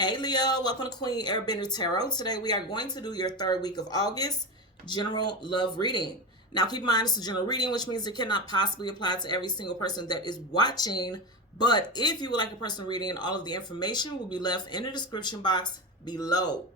Hey Leo, welcome to Queen Airbender Tarot. Today we are going to do your third week of August general love reading. Now keep in mind it's a general reading, which means it cannot possibly apply to every single person that is watching. But if you would like a personal reading, all of the information will be left in the description box below.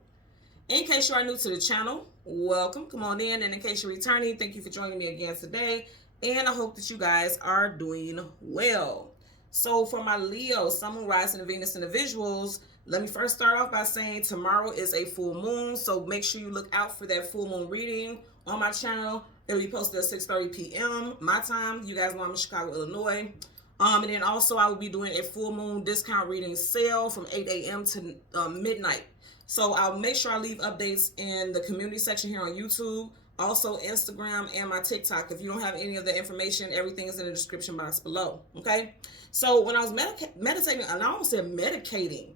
In case you are new to the channel, welcome, come on in. And in case you're returning, thank you for joining me again today. And I hope that you guys are doing well. So for my Leo, Sun, Moon, Rising, and Venus individuals, let me first start off by saying tomorrow is a full moon, so make sure you look out for that full moon reading on my channel. It'll be posted at 6:30 p.m. my time. You guys know I'm in Chicago, Illinois. And then also I will be doing a full moon discount reading sale from 8 a.m. to midnight. So I'll make sure I leave updates in the community section here on YouTube, also Instagram and my TikTok. If you don't have any of the information, everything is in the description box below. Okay. So when I was meditating, and I almost said medicating.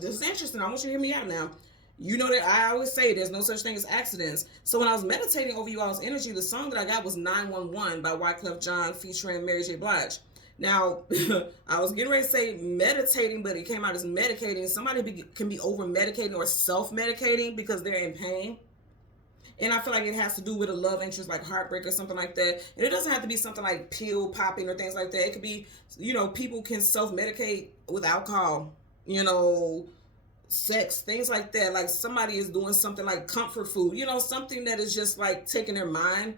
This is interesting. I want you to hear me out now. You know that I always say there's no such thing as accidents. So when I was meditating over you all's energy, the song that I got was 911 by Wyclef Jean featuring Mary J. Blige. Now, I was getting ready to say meditating, but it came out as medicating. Somebody can be over-medicating or self-medicating because they're in pain. And I feel like it has to do with a love interest like Heartbreak or something like that. And it doesn't have to be something like pill popping or things like that. It could be, people can self-medicate with alcohol, sex, things like that. Like somebody is doing something like comfort food, something that is just like taking their mind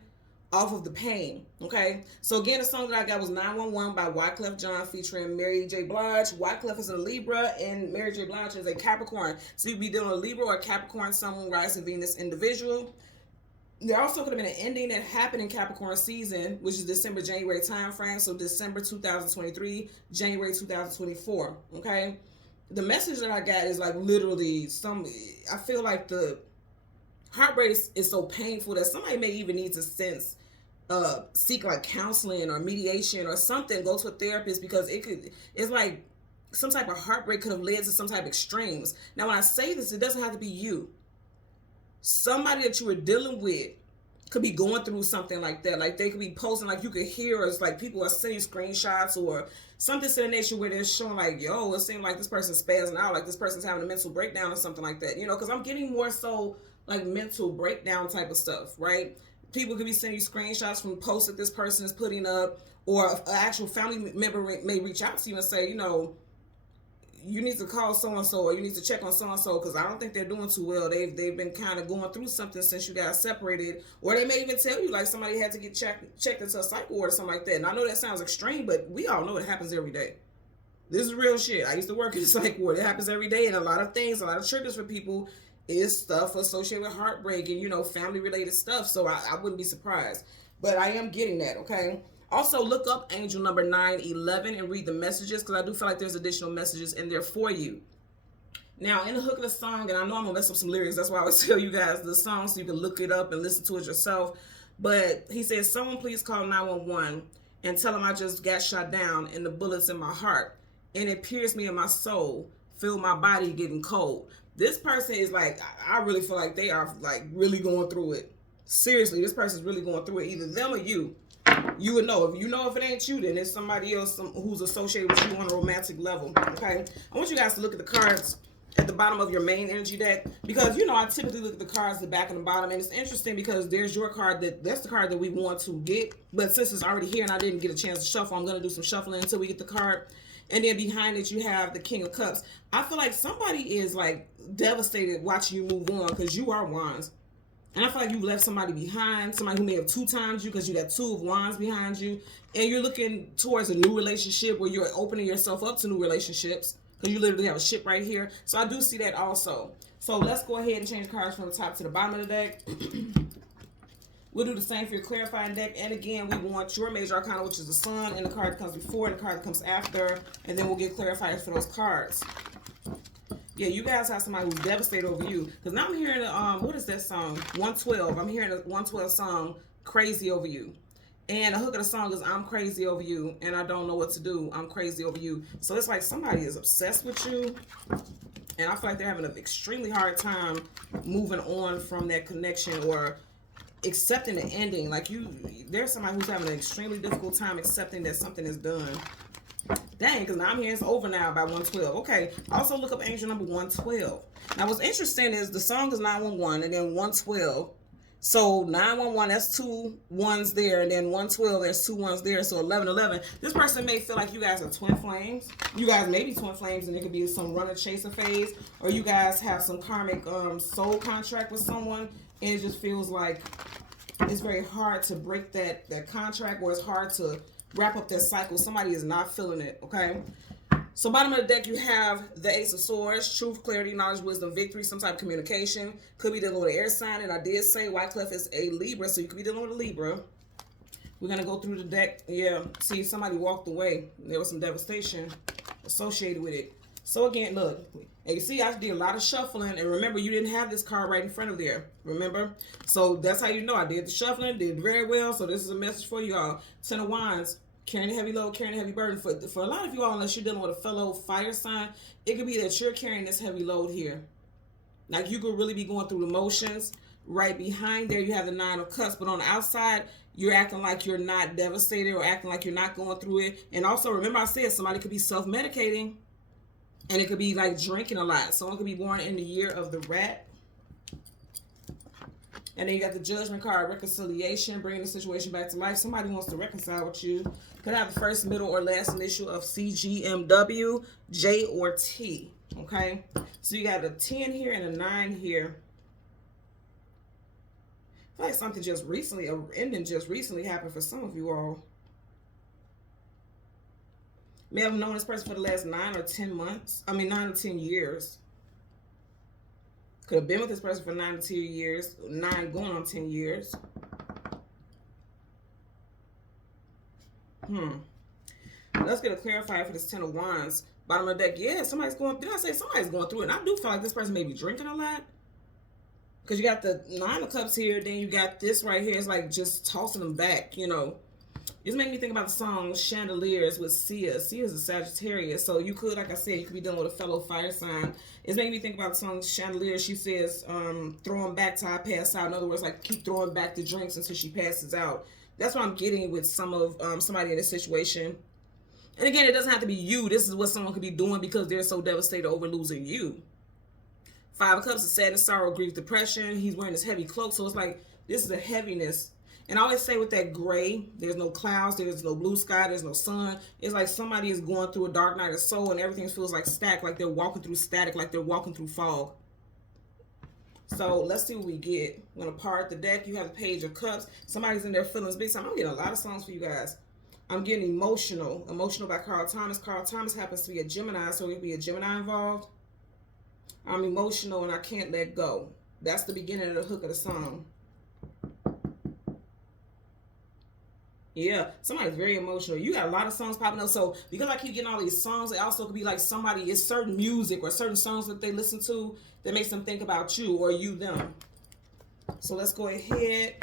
off of the pain. Okay. So again, the song that I got was 911 by Wyclef Jean featuring Mary J. Blige. Wyclef is a Libra and Mary J. Blige is a Capricorn. So you'd be dealing with a Libra or a Capricorn, Sun, Moon, Rising, Venus individual. There also could have been an ending that happened in Capricorn season, which is December, January time frame. So December 2023, January 2024. Okay. The message that I got is like literally I feel like the heartbreak is so painful that somebody may even need to seek like counseling or mediation or something, go to a therapist, because it's like some type of heartbreak could have led to some type of extremes. Now, when I say this, it doesn't have to be you. Somebody that you were dealing with could be going through something like that. Like they could be posting, like you could hear, it's like people are sending screenshots or something to the nature where they're showing like, yo, it seems like this person's spazzing out, like this person's having a mental breakdown or something like that, because I'm getting more so like mental breakdown type of stuff, right? People could be sending you screenshots from posts that this person is putting up, or an actual family member may reach out to you and say, you need to call so-and-so, or you need to check on so-and-so, because I don't think they're doing too well. They've been kind of going through something since you got separated. Or they may even tell you, like, somebody had to get checked into a psych ward or something like that. And I know that sounds extreme, but we all know it happens every day. This is real shit. I used to work in a psych ward. It happens every day, and a lot of things, a lot of triggers for people is stuff associated with heartbreak and, family-related stuff. So I wouldn't be surprised. But I am getting that, okay? Also, look up angel number 911 and read the messages, because I do feel like there's additional messages in there for you. Now, in the hook of the song, and I know I'm going to mess up some lyrics, that's why I always tell you guys the song so you can look it up and listen to it yourself. But he says, someone please call 911 and tell them I just got shot down and the bullets in my heart. And it pierced me in my soul, feel my body getting cold. This person is like, I really feel like they are like really going through it. Seriously, this person's really going through it, either them or you. You would know. If you know if it ain't you, then it's somebody else who's associated with you on a romantic level. Okay, I want you guys to look at the cards at the bottom of your main energy deck, because I typically look at the cards, the back and the bottom, and it's interesting because there's your card that's the card that we want to get, but since it's already here and I didn't get a chance to shuffle, I'm going to do some shuffling until we get the card. And then behind it you have the King of Cups. I feel like somebody is like devastated watching you move on, because you are Wands. And I feel like you left somebody behind, somebody who may have two times you, because you got two of Wands behind you. And you're looking towards a new relationship where you're opening yourself up to new relationships, because you literally have a ship right here. So I do see that also. So let's go ahead and change cards from the top to the bottom of the deck. We'll do the same for your clarifying deck. And again, we want your major arcana, which is the Sun, and the card that comes before and the card that comes after. And then we'll get clarifiers for those cards. Yeah, you guys have somebody who's devastated over you. Because now I'm hearing, what is that song? 112. I'm hearing a 112 song, Crazy Over You. And the hook of the song is, I'm crazy over you, and I don't know what to do. I'm crazy over you. So it's like somebody is obsessed with you. And I feel like they're having an extremely hard time moving on from that connection or accepting the ending. Like there's somebody who's having an extremely difficult time accepting that something is done. Dang, because now I'm hearing it's over now by 112. Okay. Also look up angel number 112. Now what's interesting is the song is 911 and then 112. So 911, that's two ones there, and then 112, there's two ones there, so 1111. This person may feel like you guys are twin flames. You guys may be twin flames, and it could be some runner chaser phase, or you guys have some karmic soul contract with someone, and it just feels like it's very hard to break that contract, or it's hard to wrap up that cycle. Somebody is not feeling it, okay? So bottom of the deck, you have the Ace of Swords, truth, clarity, knowledge, wisdom, victory, some type of communication. Could be dealing with an air sign, and I did say Wyclef is a Libra, so you could be dealing with a Libra. We're going to go through the deck. Yeah, see, somebody walked away. There was some devastation associated with it. So again, look, and you see I did a lot of shuffling, and remember, you didn't have this card right in front of there, remember? So that's how you know I did the shuffling, did very well, so this is a message for you all. Ten of Wands. Carrying a heavy load, carrying a heavy burden. For a lot of you all, unless you're dealing with a fellow fire sign, it could be that you're carrying this heavy load here. Like you could really be going through the motions. Right behind there, you have the Nine of Cups. But on the outside, you're acting like you're not devastated or acting like you're not going through it. And also, remember I said somebody could be self-medicating. And it could be like drinking a lot. Someone could be born in the year of the rat. And then you got the Judgment card, reconciliation, bringing the situation back to life. Somebody wants to reconcile with you. Could have the first, middle, or last initial of CGMW, J, or T. Okay? So you got a 10 here and a 9 here. I feel like something just recently, an ending just recently happened for some of you all. May have known this person for the last 9 or 10 months. I mean, 9 or 10 years. Could have been with this person for 9 to 10 years. 9 going on 10 years. Let's get a clarifier for this 10 of Wands. Bottom of the deck. Yeah, somebody's going, did I say somebody's going through it? And I do feel like this person may be drinking a lot. Because you got the 9 of Cups here. Then you got this right here. It's like just tossing them back, you know. It's making me think about the song Chandeliers with Sia. Sia's a Sagittarius. So you could, like I said, you could be dealing with a fellow fire sign. It's making me think about the song Chandeliers. She says, throw them back till I pass out. In other words, like keep throwing back the drinks until she passes out. That's what I'm getting with some of somebody in this situation. And again, it doesn't have to be you. This is what someone could be doing because they're so devastated over losing you. 5 of Cups is sadness, sorrow, grief, depression. He's wearing this heavy cloak. So it's like, this is a heaviness. And I always say with that gray, there's no clouds, there's no blue sky, there's no sun. It's like somebody is going through a dark night of soul and everything feels like static, like they're walking through static, like they're walking through fog. So let's see what we get. I'm going to part the deck. You have the Page of Cups. Somebody's in their feelings big time. I'm getting a lot of songs for you guys. I'm getting emotional. Emotional by Carl Thomas. Carl Thomas happens to be a Gemini, so it'll be a Gemini involved. I'm emotional and I can't let go. That's the beginning of the hook of the song. Yeah, somebody's very emotional. You got a lot of songs popping up. So because I keep getting all these songs, it also could be like somebody, it's certain music or certain songs that they listen to that makes them think about you or you them. So let's go ahead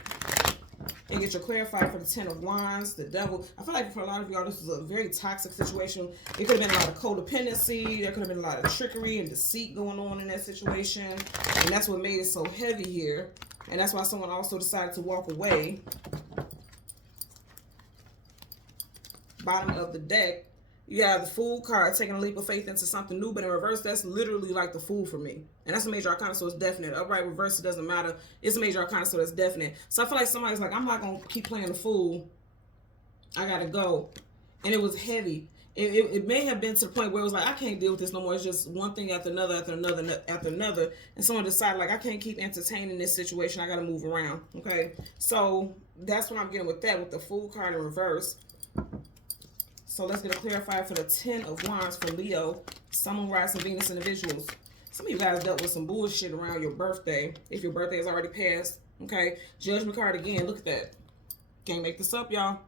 and get your clarifier for the 10 of Wands, the Devil. I feel like for a lot of y'all, this is a very toxic situation. It could have been a lot of codependency. There could have been a lot of trickery and deceit going on in that situation. And that's what made it so heavy here. And that's why someone also decided to walk away. Bottom of the deck, you have the Fool card, taking a leap of faith into something new, but in reverse, that's literally like the Fool for me. And that's a major arcana, so it's definite. Upright, reverse, it doesn't matter. It's a major arcana, so that's definite. So I feel like somebody's like, I'm not going to keep playing the Fool. I got to go. And it was heavy. It may have been to the point where it was like, I can't deal with this no more. It's just one thing after another, after another, after another. And someone decided, like, I can't keep entertaining this situation. I got to move around, okay? So that's what I'm getting with that, with the Fool card in reverse. So let's get a clarifier for the 10 of Wands for Leo, Sun, Moon, Rising, Venus individuals. Some of you guys dealt with some bullshit around your birthday, if your birthday has already passed. Okay, Judgment card again. Look at that. Can't make this up, y'all.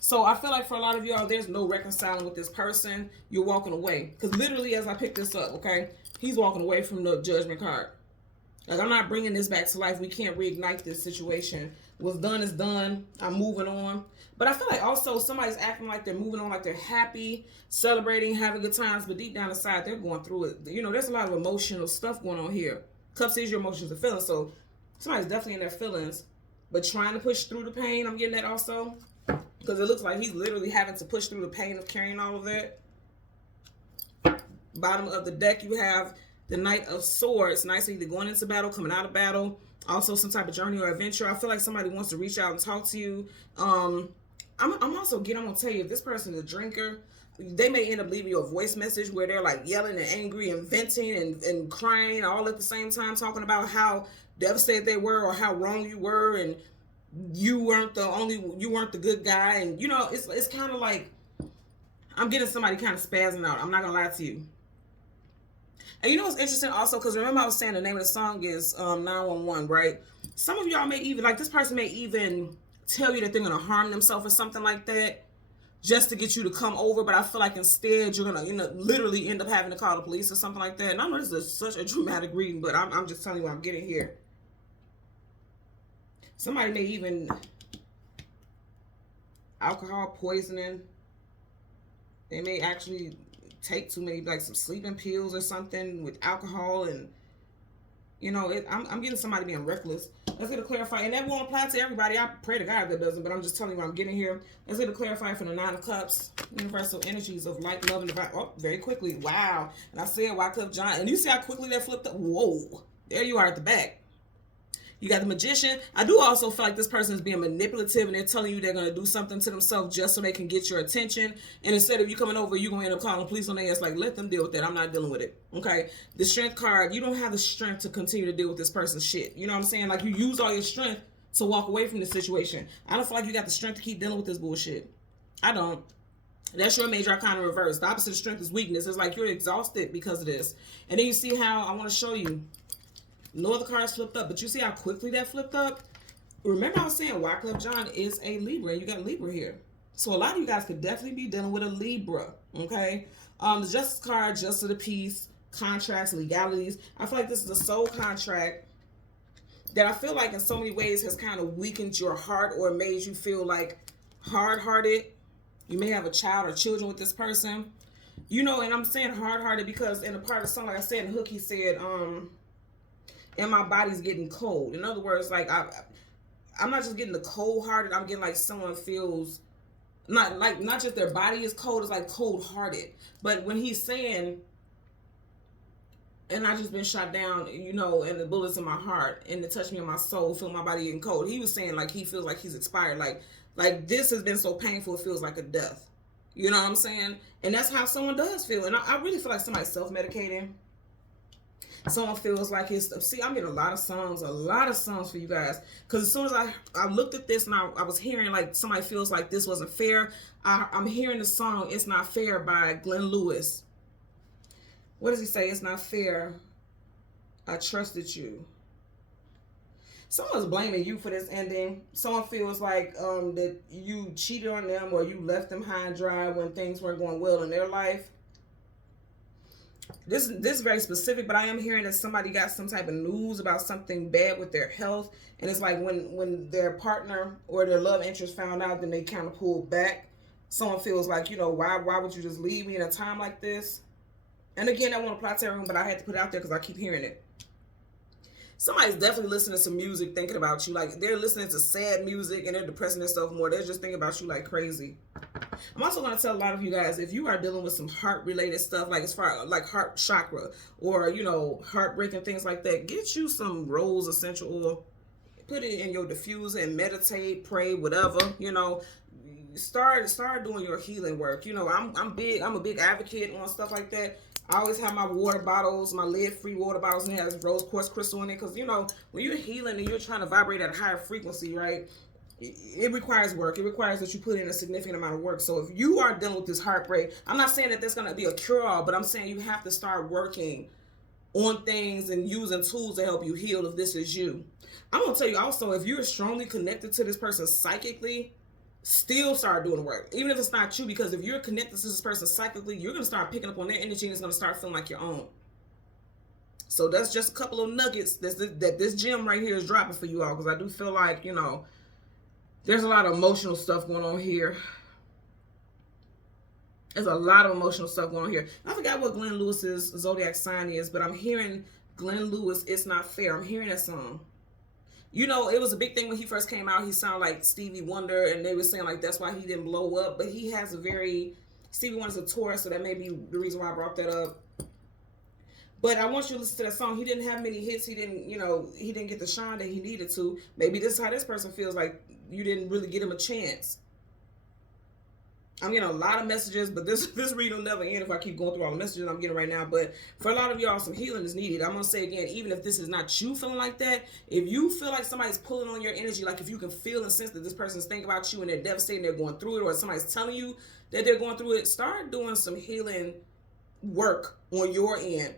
So I feel like for a lot of y'all, there's no reconciling with this person. You're walking away. Because literally as I pick this up, okay, he's walking away from the Judgment card. Like, I'm not bringing this back to life. We can't reignite this situation. What's done is done. I'm moving on. But I feel like also somebody's acting like they're moving on, like they're happy, celebrating, having good times, but deep down inside, they're going through it. You know, there's a lot of emotional stuff going on here. Cups is your emotions and feelings, so somebody's definitely in their feelings, but trying to push through the pain. I'm getting that also. because it looks like he's literally having to push through the pain of carrying all of that. Bottom of the deck, you have the Knight of Swords. Nice, either going into battle, coming out of battle. Also, some type of journey or adventure. I feel like somebody wants to reach out and talk to you. I'm also getting, I'm going to tell you, if this person is a drinker, they may end up leaving you a voice message where they're like yelling and angry and venting and crying all at the same time, talking about how devastated they were or how wrong you were, and you weren't the good guy. And, you know, it's kind of like, I'm getting somebody kind of spazzing out. I'm not going to lie to you. And you know what's interesting also, because remember I was saying the name of the song is 911, right? Some of y'all may even, like this person may even tell you that they're going to harm themselves or something like that just to get you to come over. But I feel like instead you're going to, you know, literally end up having to call the police or something like that. And I know this is such a dramatic reading, but I'm just telling you what I'm getting here. Somebody may even alcohol poisoning. They may actually take too many, like some sleeping pills or something with alcohol, and you know, I'm getting somebody being reckless. Let's get a clarifier, and that won't apply to everybody. I pray to God that doesn't, but I'm just telling you what I'm getting here. Let's get a clarifier for the Nine of Cups. Universal energies of light, love, and divine. Oh, very quickly. Wow. And I said Wycliffe John, and you see how quickly that flipped up? Whoa. There you are at the back. You got the Magician. I do also feel like this person is being manipulative and they're telling you they're going to do something to themselves just so they can get your attention. And instead of you coming over, you're going to end up calling the police on their ass. Like, let them deal with that. I'm not dealing with it. Okay? The Strength card, you don't have the strength to continue to deal with this person's shit. You know what I'm saying? Like, you use all your strength to walk away from the situation. I don't feel like you got the strength to keep dealing with this bullshit. I don't. That's your major arcana reverse. The opposite of strength is weakness. It's like you're exhausted because of this. And then you see how, I want to show you, no other cards flipped up, but you see how quickly that flipped up? Remember I was saying Wycliffe John is a Libra, and you got Libra here. So a lot of you guys could definitely be dealing with a Libra, okay? The Justice card, Justice of the Peace, contracts, legalities. I feel like this is a soul contract that I feel like in so many ways has kind of weakened your heart or made you feel like hard-hearted. You may have a child or children with this person. You know, and I'm saying hard-hearted because in a part of the song, like I said in the hook, he said, and my body's getting cold. In other words, like I'm not just getting the cold-hearted. I'm getting like someone feels not just their body is cold. It's like cold-hearted. But when he's saying, and I just been shot down, you know, and the bullets in my heart, and it touched me in my soul, feel my body getting cold. He was saying like he feels like he's expired. Like this has been so painful, it feels like a death. You know what I'm saying? And that's how someone does feel. And I really feel like somebody's self-medicating. Someone feels like it's, see, I'm getting a lot of songs for you guys. Because as soon as I looked at this and I was hearing like somebody feels like this wasn't fair, I'm hearing the song It's Not Fair by Glenn Lewis. What does he say? It's not fair. I trusted you. Someone's blaming you for this ending. Someone feels like that you cheated on them or you left them high and dry when things weren't going well in their life. This is very specific, but I am hearing that somebody got some type of news about something bad with their health, and it's like when their partner or their love interest found out, then they kind of pulled back. Someone feels like, you know, why would you just leave me in a time like this? And again, I won't apply to everyone, but I had to put it out there because I keep hearing it. Somebody's definitely listening to some music thinking about you. Like, they're listening to sad music and they're depressing themselves more. They're just thinking about you like crazy. I'm also going to tell a lot of you guys, if you are dealing with some heart-related stuff, like as far like heart chakra or, you know, heartbreak and things like that, get you some rose essential oil. Put it in your diffuser and meditate, pray, whatever, you know. Start doing your healing work. You know, I'm a big advocate on stuff like that. I always have my water bottles, my lead-free water bottles, and it has rose quartz crystal in it. Because, you know, when you're healing and you're trying to vibrate at a higher frequency, right, it requires work. It requires that you put in a significant amount of work. So if you are dealing with this heartbreak, I'm not saying that there's going to be a cure-all, but I'm saying you have to start working on things and using tools to help you heal if this is you. I'm going to tell you also, if you're strongly connected to this person psychically, still start doing the work, even if it's not you, because if you're connected to this person psychically, you're going to start picking up on their energy and it's going to start feeling like your own. So that's just a couple of nuggets that this gem right here is dropping for you all, because I do feel like, you know, there's a lot of emotional stuff going on here. There's a lot of emotional stuff going on here. I forgot what Glenn Lewis's zodiac sign is, but I'm hearing Glenn Lewis, It's Not Fair. I'm hearing that song. You know, it was a big thing when he first came out. He sounded like Stevie Wonder, and they were saying like that's why he didn't blow up. But he has a very Stevie Wonder's a Taurus, so that may be the reason why I brought that up. But I want you to listen to that song. He didn't have many hits. He didn't, you know, he didn't get the shine that he needed to. Maybe this is how this person feels, like you didn't really get him a chance. I'm getting a lot of messages, but this reading will never end if I keep going through all the messages I'm getting right now. But for a lot of y'all, some healing is needed. I'm going to say again, even if this is not you feeling like that, if you feel like somebody's pulling on your energy, like if you can feel and sense that this person's thinking about you and they're devastated, they're going through it, or somebody's telling you that they're going through it, start doing some healing work on your end.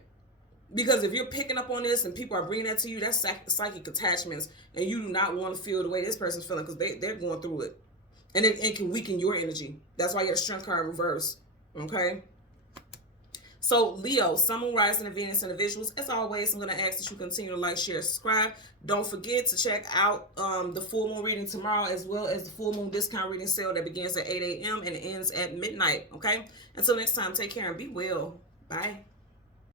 Because if you're picking up on this and people are bringing that to you, that's psychic attachments, and you do not want to feel the way this person's feeling because they're going through it. And it can weaken your energy. That's why you have the strength card in reverse. Okay? So, Leo, Sun, Moon, Rising, and Venus, and the visuals. As always, I'm going to ask that you continue to like, share, subscribe. Don't forget to check out the full moon reading tomorrow, as well as the full moon discount reading sale that begins at 8 a.m. and ends at midnight. Okay? Until next time, take care and be well. Bye.